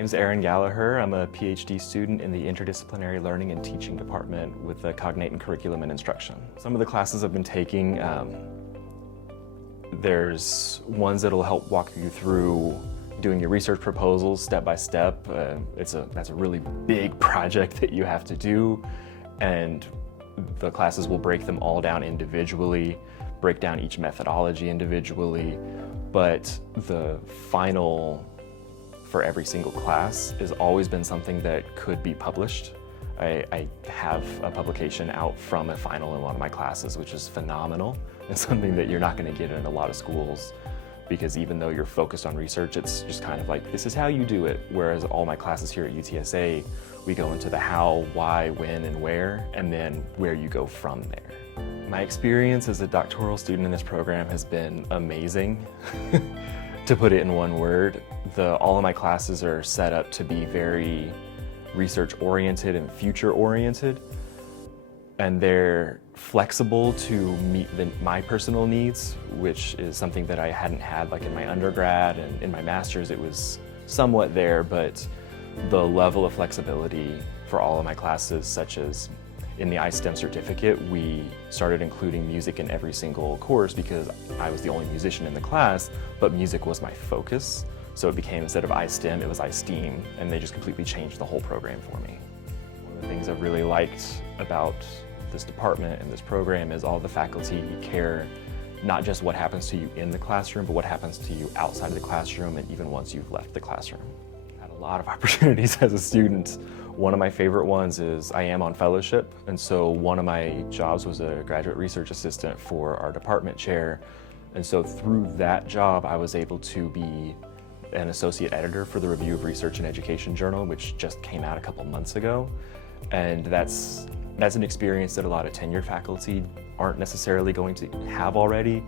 name's Aaron Gallagher. I'm a Ph.D. student in the Interdisciplinary Learning and Teaching Department with the Cognate in Curriculum and Instruction. Some of the classes I've been taking, there's ones that'll help walk you through doing your research proposals step by step. That's a really big project that you have to do, and the classes will break them all down individually, break down each methodology individually, but the final for every single class has always been something that could be published. I have a publication out from a final in one of my classes, which is phenomenal. It's something that you're not going to get in a lot of schools, because even though you're focused on research, it's just kind of like, this is how you do it. Whereas all my classes here at UTSA, we go into the how, why, when, and where, and then where you go from there. My experience as a doctoral student in this program has been amazing. To put it in one word, all of my classes are set up to be very research-oriented and future-oriented, and they're flexible to meet my personal needs, which is something that I hadn't had like in my undergrad, and in my master's it was somewhat there, but the level of flexibility for all of my classes, such as in the iSTEM certificate, we started including music in every single course because I was the only musician in the class, but music was my focus. So it became, instead of iSTEM, it was iSTEAM, and they just completely changed the whole program for me. One of the things I've really liked about this department and this program is all the faculty care not just what happens to you in the classroom, but what happens to you outside of the classroom and even once you've left the classroom. I've had a lot of opportunities as a student. One of my favorite ones is I am on fellowship, and so one of my jobs was a graduate research assistant for our department chair, and so through that job I was able to be an associate editor for the Review of Research and Education journal, which just came out a couple months ago, and that's an experience that a lot of tenured faculty aren't necessarily going to have already.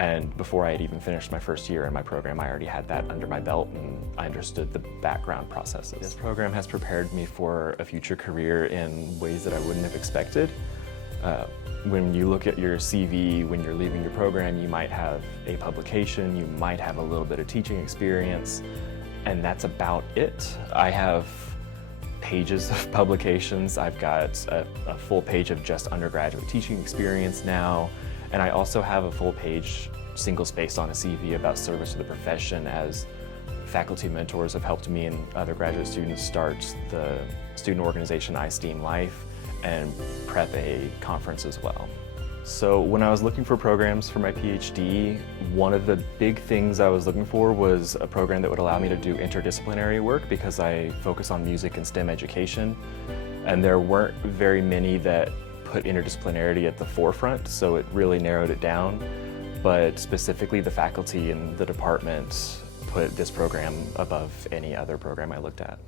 And before I had even finished my first year in my program, I already had that under my belt and I understood the background processes. This program has prepared me for a future career in ways that I wouldn't have expected. When you look at your CV, when you're leaving your program, you might have a publication, you might have a little bit of teaching experience, and that's about it. I have pages of publications. I've got a full page of just undergraduate teaching experience now. And I also have a full page, single spaced on a CV about service to the profession, as faculty mentors have helped me and other graduate students start the student organization iSTEAM Life and prep a conference as well. So when I was looking for programs for my PhD, one of the big things I was looking for was a program that would allow me to do interdisciplinary work, because I focus on music and STEM education, and there weren't very many that put interdisciplinarity at the forefront, so it really narrowed it down. But specifically the faculty in the department put this program above any other program I looked at.